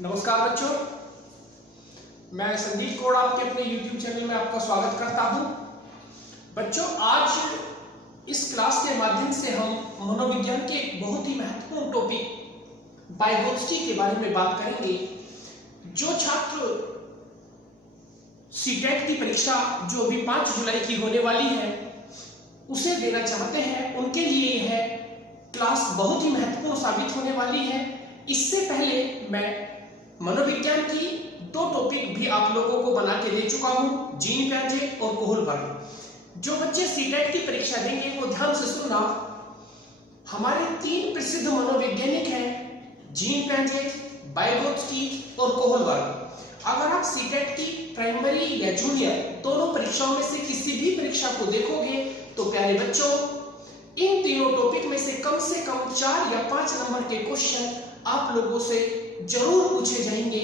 नमस्कार बच्चों, मैं संदीप कोड़ा आपके अपने YouTube चैनल में आपका स्वागत करता हूं। बच्चों, आज इस क्लास के माध्यम से हम मनोविज्ञान के एक बहुत ही महत्वपूर्ण टॉपिक वाइगोत्स्की के बारे में बात करेंगे। जो छात्र सीटेट की परीक्षा जो अभी 5 जुलाई की होने वाली है उसे देना चाहते हैं, उनके लिए यह क्लास बहुत ही महत्वपूर्ण साबित होने वाली है। इससे पहले मैं मनोविज्ञान की 2 टॉपिक भी आप लोगों को बना के दे चुका हूं, जीन पियाजे और कोहलबर्ग। जो बच्चे सीटेट की परीक्षा देंगे वो ध्यान से सुनना। हमारे 3 प्रसिद्ध मनोवैज्ञानिक हैं, जीन पियाजे, वाइगोत्स्की और कोहलबर्ग। अगर आप सीटेट की प्राइमरी या जूनियर दोनों परीक्षाओं में से किसी भी परीक्षा को देखोगे तो प्यारे बच्चों, इन तीनों टॉपिक में से कम 4 या 5 नंबर के क्वेश्चन आप लोगों से जरूर पूछे जाएंगे।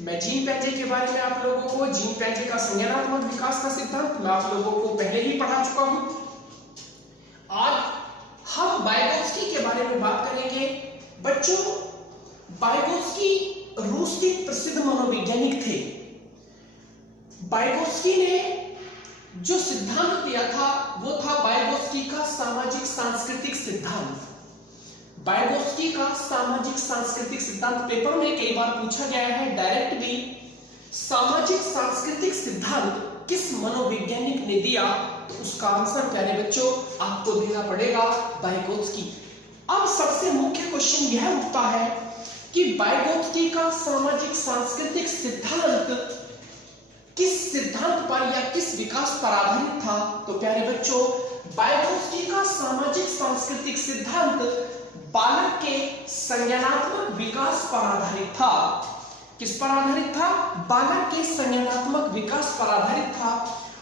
मैं जीन पियाजे के बारे में आप लोगों को, जीन पियाजे का संज्ञानात्मक विकास का सिद्धांत मैं आप लोगों को पहले ही पढ़ा चुका हूं। आज हम वाइगोत्स्की के बारे में बात करेंगे। बच्चों, वाइगोत्स्की रूस के प्रसिद्ध मनोवैज्ञानिक थे। वाइगोत्स्की ने जो सिद्धांत दिया था वो था वाइगोत्स्की का सामाजिक सांस्कृतिक सिद्धांत। वाइगोत्स्की का सामाजिक सांस्कृतिक सिद्धांत पेपर में कई बार पूछा गया है डायरेक्ट भी। सामाजिक सांस्कृतिक सिद्धांत किस मनोवैज्ञानिक ने दिया, तो उसका आंसर प्यारे बच्चों आपको देना पड़ेगा वाइगोत्स्की। अब सबसे मुख्य क्वेश्चन यह उठता है कि वाइगोत्स्की का सामाजिक सांस्कृतिक सिद्धांत किस सिद्धांत पर या किस विकास पर आधारित था। तो प्यारे बच्चों, वाइगोत्स्की का सामाजिक सांस्कृतिक सिद्धांत बालक के संज्ञानात्मक विकास पर आधारित था। किस पर आधारित था? बालक के संज्ञानात्मक विकास पर आधारित था।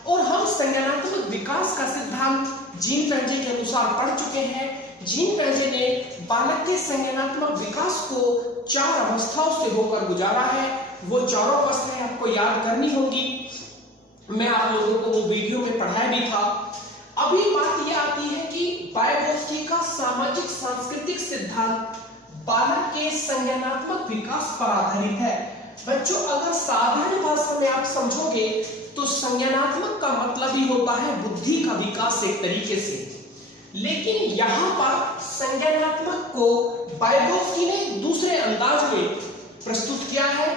और हम संज्ञानात्मक विकास का सिद्धांत जीन पियाजे के अनुसार पढ़ चुके हैं। जीन पियाजे ने बालक के संज्ञानात्मक विकास को 4 अवस्थाओं से होकर गुजारा है। वो चारों अवस्थाएं आपको याद करनी होगी। मैं आप लोगों को वो वीडियो में पढ़ाया भी था। अभी बात यह आती है कि वाइगोत्स्की का सामाजिक सांस्कृतिक सिद्धांत बालक के संज्ञानात्मक विकास पर आधारित है। बच्चों, अगर साधारण भाषा में आप समझोगे तो संज्ञानात्मक का मतलब ही होता है बुद्धि का विकास एक तरीके से। लेकिन यहां पर संज्ञानात्मक को वाइगोत्स्की ने दूसरे अंदाज में प्रस्तुत किया है।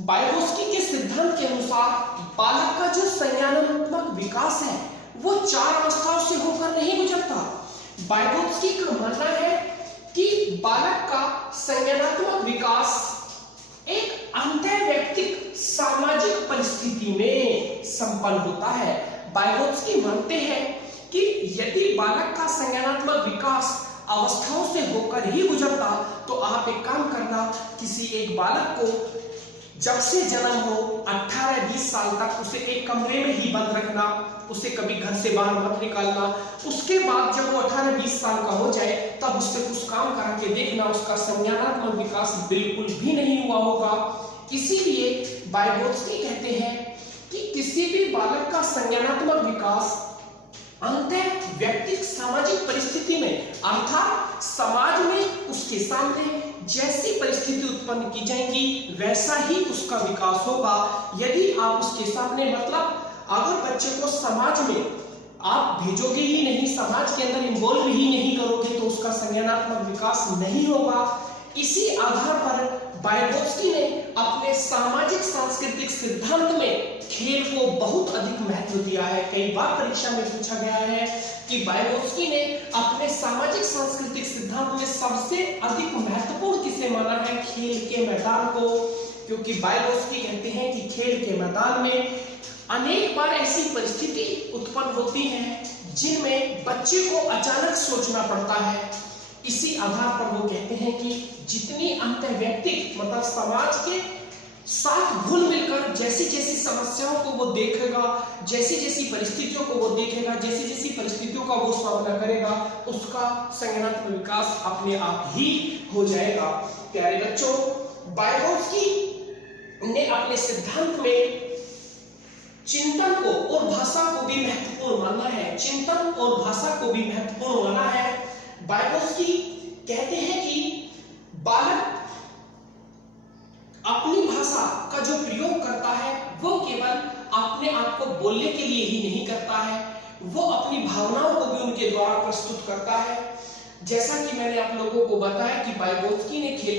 वाइगोत्स्की के सिद्धांत के अनुसार बालक का जो संज्ञानात्मक विकास है वो 4 अवस्थाओं से होकर नहीं गुजरता। वाइगोत्स्की का मानना है कि बालक का संज्ञानात्मक विकास एक अंतर्वैयक्तिक सामाजिक परिस्थिति में संपन्न होता है। वाइगोत्स्की मानते हैं कि यदि बालक का संज्ञानात्मक विकास अवस्थाओं से होकर ही गुजरता तो आप एक काम करना, किसी एक बालक को जब से जन्म हो 18-20 साल तक उसे एक कमरे में ही बंद रखना, उसे कभी घर से बाहर मत निकालना। उसके बाद जब वो 18-20 साल का हो जाए तब उससे कुछ काम करा के देखना, उसका संज्ञानात्मक विकास बिल्कुल भी नहीं हुआ होगा। इसीलिए वाइगोत्स्की कहते हैं कि किसी भी बालक का संज्ञानात्मक विकास अंतर्वैयक्तिक सामाजिक परिस्थिति में, अर्थात समाज में उसके सामने जैसी परिस्थिति उत्पन्न की जाएगी वैसा ही उसका विकास होगा। यदि आप उसके सामने, मतलब अगर बच्चे को समाज में आप भेजोगे ही नहीं, समाज के अंदर इन्वॉल्व ही नहीं करोगे तो उसका संज्ञानात्मक विकास नहीं होगा। इसी आधार पर वाइगोत्स्की ने अपने सामाजिक सांस्कृतिक सिद्धांत में खेल को बहुत अधिक महत्व दिया है। कई बार परीक्षा में पूछा गया है कि वाइगोत्स्की ने अपने सामाजिक सांस्कृतिक सिद्धांत में सबसे अधिक महत्वपूर्ण किसे माना है? खेल के मैदान को। क्योंकि वाइगोत्स्की कहते हैं कि खेल के मैदान में अनेक बार ऐसी परिस्थिति उत्पन्न होती है जिनमें बच्चे को अचानक सोचना पड़ता है। इसी आधार पर वो कहते हैं कि जितनी अंतर्वैयक्तिक, मतलब समाज के साथ घुल मिलकर जैसी जैसी समस्याओं को वो देखेगा, जैसी जैसी परिस्थितियों को वो देखेगा, जैसी जैसी परिस्थितियों का वो सामना करेगा, उसका संज्ञानात्मक विकास अपने आप ही हो जाएगा। प्यारे बच्चों, वाइगोत्स्की ने अपने सिद्धांत में चिंतन को और भाषा को भी महत्वपूर्ण माना है। चिंतन और भाषा को भी महत्वपूर्ण माना है। वाइगोत्स्की कहते हैं कि बालक अपनी भाषा का जो प्रयोग करता है वो केवल अपने आप को बोलने के लिए ही नहीं करता है, वो अपनी भावनाओं को भी उनके द्वारा प्रस्तुत करता है। जैसा कि मैंने आप लोगों को बताया कि वाइगोत्स्की ने खेल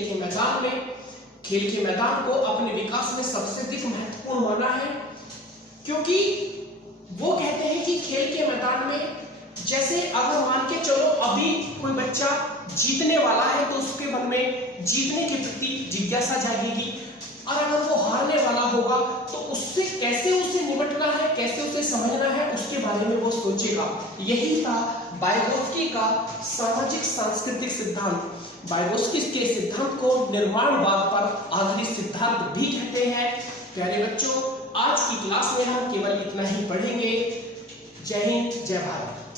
के मैदान को अपने विकास में सबसे अधिक महत्वपूर्ण माना है, क्योंकि वो कहते हैं कि खेल के मैदान में जैसे अगर मान के चलो अभी कोई बच्चा जीतने वाला है तो उसके मन में जीतने के प्रति जिज्ञासा जागेगी, और अगर वो हारने वाला होगा तो उससे कैसे उसे निपटना है, कैसे उसे समझना है, उसके बारे में वो सोचेगा। यही था वाइगोत्स्की का सामाजिक सांस्कृतिक सिद्धांत। वाइगोत्स्की के सिद्धांत को निर्माणवाद पर आधारित सिद्धांत भी कहते हैं। प्यारे बच्चों, आज की क्लास में हम केवल इतना ही पढ़ेंगे। जय हिंद, जय भारत।